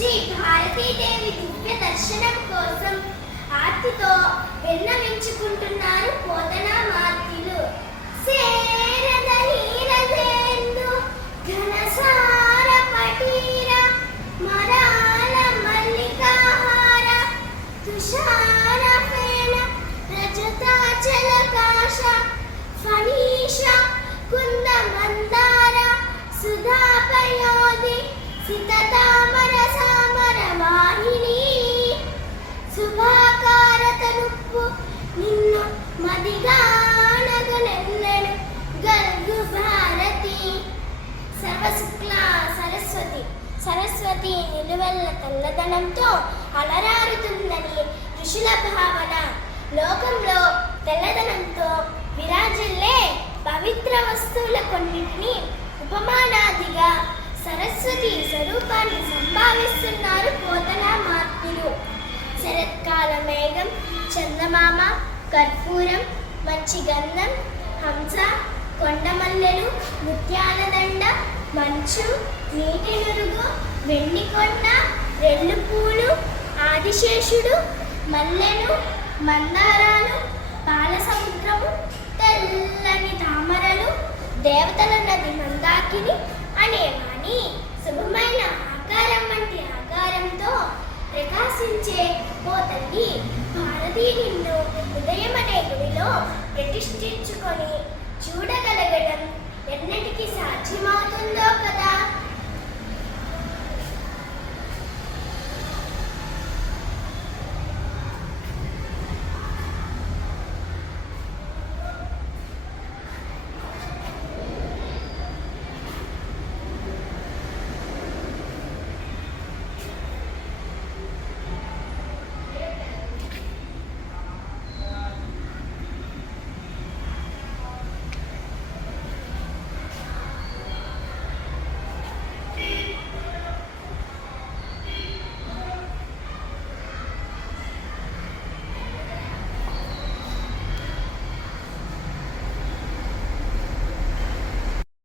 శ్రీ భారతీదేవి దివ్య దర్శనం కోసం ఆర్తితో విన్నవించుకుంటున్నారు పోతనామార్తులు. సేరదలీరదేందు ఘనసార పటీర మరాల మల్లికాహార తుషార ఫేన రజతాచలకాశ ఫణీష కుంద మందార సుధాపయోధి సితతామర సామర వాహిని శుభాకారతనుప్పు నిన్ను మదిగానగనెన్నెను గల్గు భారతి. సర్వశుక్ల సరస్వతి నిలువెల్ల తెల్లదనంతో అలరారుతుందని ఋషుల భావన. లోకంలో తెల్లదనంతో విరాజిల్లే పవిత్ర వస్తువుల కొన్నిటిని ఉపమానాదిగా సరస్వతి స్వరూపాన్ని సంభావిస్తున్నారు పోతనామార్తులు. శరత్కాల మేఘం, చందమామ, కర్పూరం, మంచి గంధం, హంస, కొండమల్లెలు, ముత్యాల దండ, మంచు, నీటి నురుగు, వెండి కొండ, రెల్లు పూలు, ఆదిశేషుడు, మల్లెలు, మందారాలు, పాల సముద్రము, తెల్లని తామరలు, దేవతల నది మందాకిని అనేవాని శుభమైన ఆకారం వంటి ఆకారంతో ప్రకాశించే ఓ తల్లి భారతీ నిన్ను హృదయం అనే గుడిలో ప్రతిష్ఠించుకొని చూడగలగడం ఎన్నటికీ సాధ్యమవుతుందో కదా.